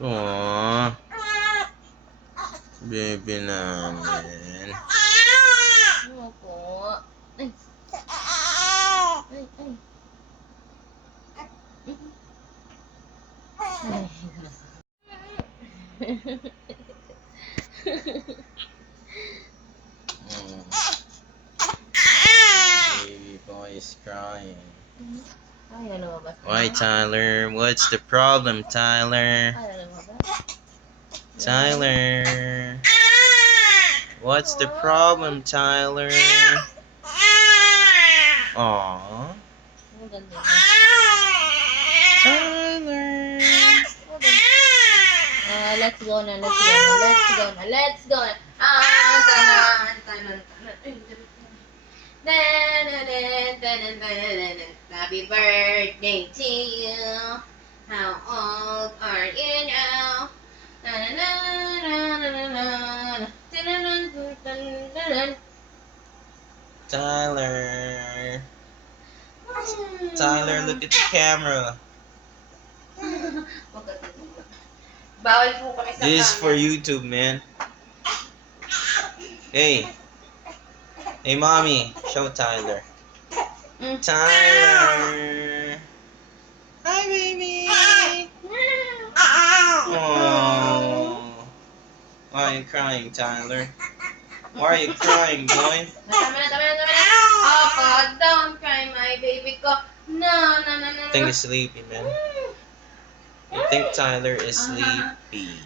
Aww. Baby namin. Ano po? Ay. Ay, ay. Mm. Baby boy is crying. Ay, ano ba? Why, Tyler? What's the problem, Tyler? Ay, ano ba? Tyler. What's the problem, Tyler? Aww. Ang ganda. Tyler. Let's go na, let's go na, let's go na, let's go na. Tanan. Happy birthday to you. How old are you now? Tyler. Tyler, look at the camera. Bawal po kami sa This is for YouTube, man. Hey. Hey, mommy. Show Tyler. Tyler. Hi, baby. Oh. Why are you crying, Tyler? Why are you crying, boy? Tama na. Opo, don't cry, my baby ko. No. I think he's sleepy, man. I think Tyler is sleepy.